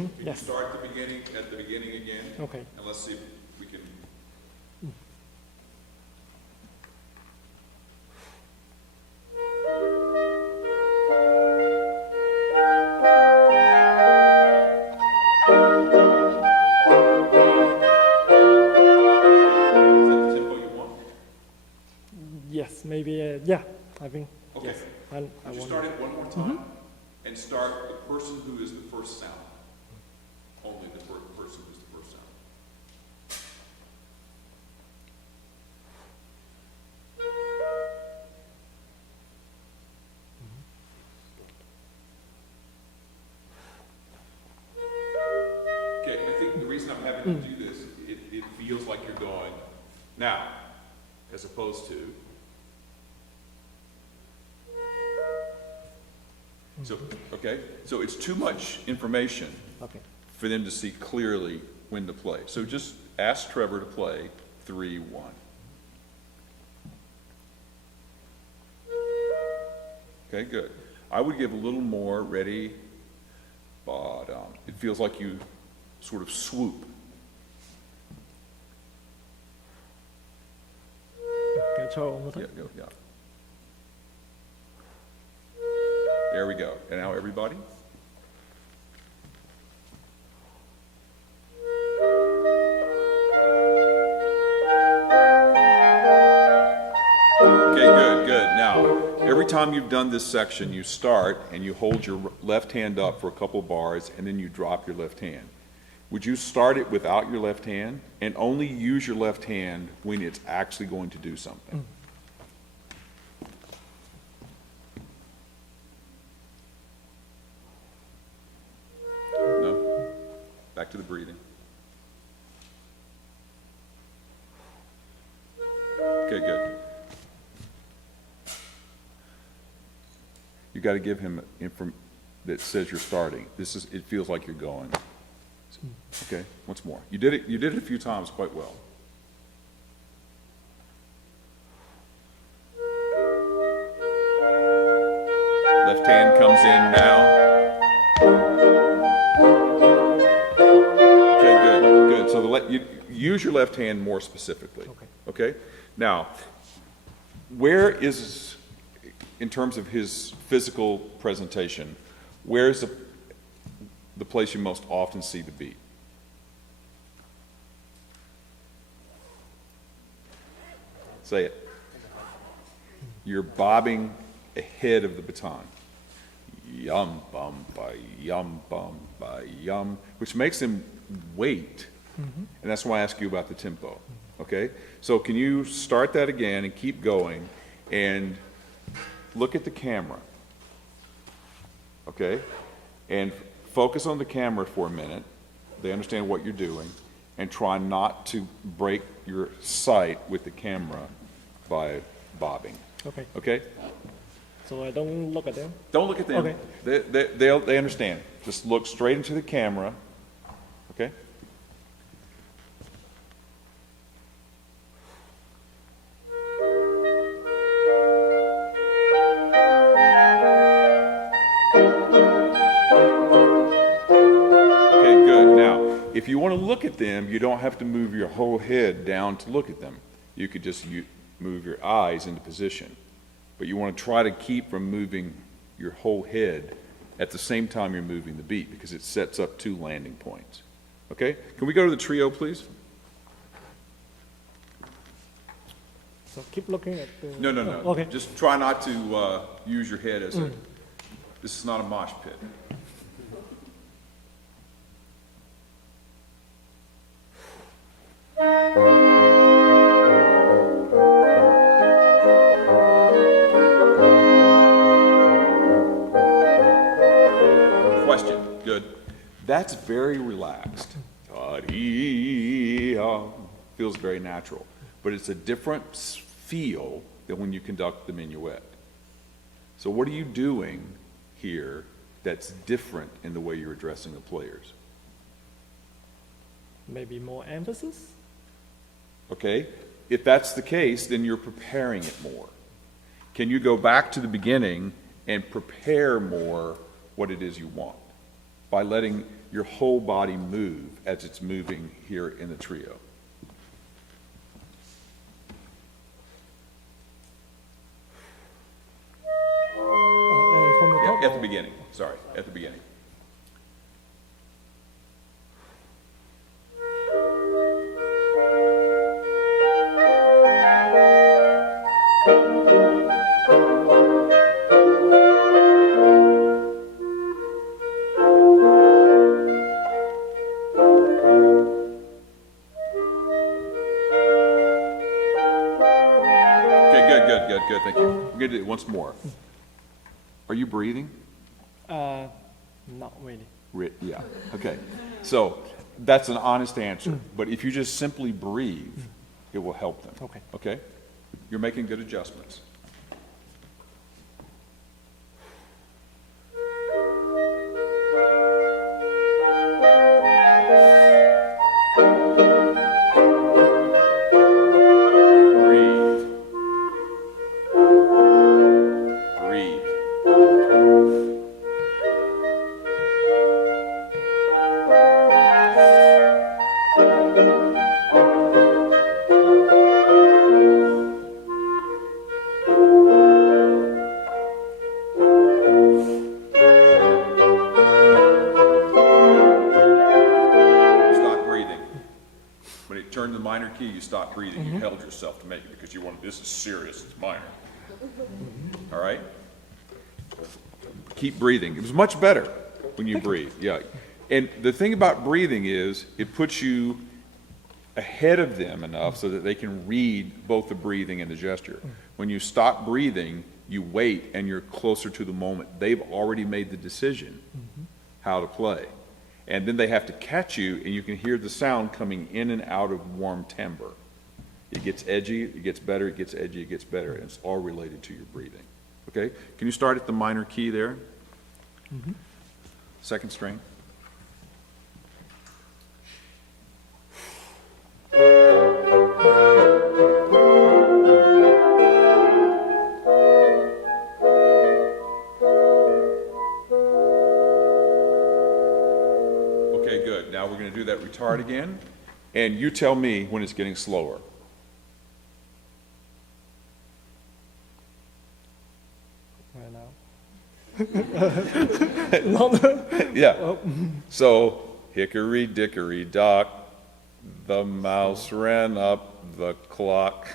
Can you Yes. start at the beginning again? Okay. And let's see if we can. Is that the tempo you want? Yes, maybe, yeah, I think, Okay. yes. I Would you want start it one more time? And start the person who is the first sound. Only the person who's the first sound. Okay, and I think the reason I'm having to do this, it feels like you're going now, as opposed to. So, okay, so it's too much information Okay. for them to see clearly when to play. So just ask Trevor to play 3-1. Okay, good. I would give a little more, ready, but it feels like you sort of swoop. Can I try one more Yeah, time? go, yeah. There we go. And now everybody? Okay, good, good. Now, every time you've done this section, you start and you hold your left hand up for a couple bars and then you drop your left hand. Would you start it without your left hand and only use your left hand when it's actually going to do something? No? Back to the breathing. Okay, good. You got to give him inform that says you're starting. This is, it feels like you're going. Okay, once more. You did it a few times quite well. Left hand comes in now. Okay, good, good. So you use your left hand more specifically. Okay. Now, where is, in terms of his physical presentation, where is the place you most often see the beat? Say it. You're bobbing ahead of the baton. Yum, bum, ba, yum, which makes him wait. And that's why I ask you about the tempo. Okay? So can you start that again and keep going and look at the camera? Okay? And focus on the camera for a minute. They understand what you're doing. And try not to break your sight with the camera by bobbing. Okay. Okay? So I don't look at them? Don't look at them. Okay. They understand. Just look straight into the camera. Okay? Okay, good. Now, if you want to look at them, you don't have to move your whole head down to look at them. You could just move your eyes into position. But you want to try to keep from moving your whole head at the same time you're moving the beat, because it sets up two landing points. Okay? Can we go to the trio, please? So keep looking at the... No, no, no. Oh, okay. Just try not to use your head as a... This is not a mosh pit. Question. Good. That's very relaxed. Feels very natural. But it's a different feel than when you conduct the minuet. So what are you doing here that's different in the way you're addressing the players? Maybe more emphasis? Okay? If that's the case, then you're preparing it more. Can you go back to the beginning and prepare more what it is you want by letting your whole body move as it's moving here in the trio. From the Yeah, top. at the beginning, sorry, at the beginning. Good, thank you. We're gonna do it once more. Are you breathing? Not really. Yeah, okay. So that's an honest answer, but if you just simply breathe, it will help them. Okay. Okay? You're making good adjustments. Breathe. Breathe. Stop breathing. When it turned the minor key, you stopped breathing. You held yourself to make it because you wanted, this is serious, it's minor. All right? Keep breathing. It was much better when you breathe, yeah. And the thing about breathing is it puts you ahead of them enough so that they can read both the breathing and the gesture. When you stop breathing, you wait and you're closer to the moment. They've already made the decision how to play. And then they have to catch you, and you can hear the sound coming in and out of warm timbre. It gets edgy, it gets better, it gets edgy, it gets better, and it's all related to your breathing. Okay? Can you start at the minor key there? Second string. Okay, good. Now we're going to do that retard again, and you tell me when it's getting slower. Right now. Yeah. So, hickory dickory dock, the mouse ran up the clock.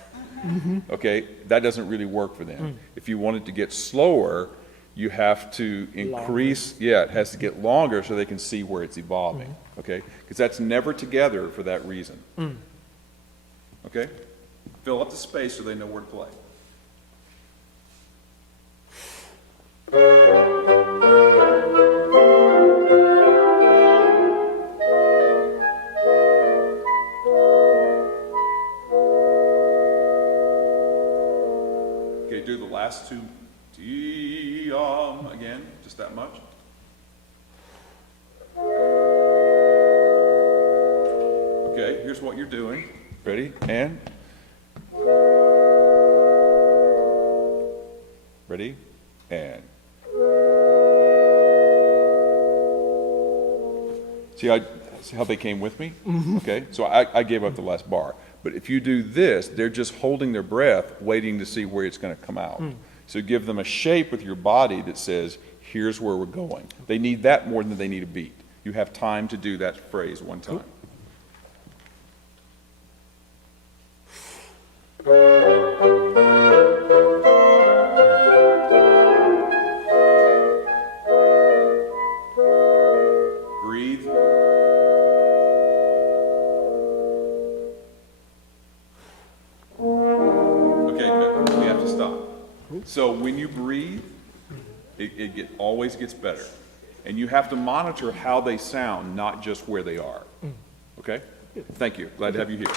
Okay, that doesn't really work for them. If you want it to get slower, you have to increase, yeah, it has to get longer so they can see where it's evolving. Okay, because that's never together for that reason. Okay, fill up the space so they know where to play. Okay, do the last two. Again, just that much. Okay, here's what you're doing. Ready? And ready? And see how they came with me? Okay, so I gave up the last bar. But if you do this, they're just holding their breath, waiting to see where it's going to come out. So give them a shape with your body that says, here's where we're going. They need that more than they need a beat. You have time to do that phrase one time. Breathe. Okay, good. We have to stop. So when you breathe, it always gets better. And you have to monitor how they sound, not just where they are. Okay? Thank you. Glad to have you here.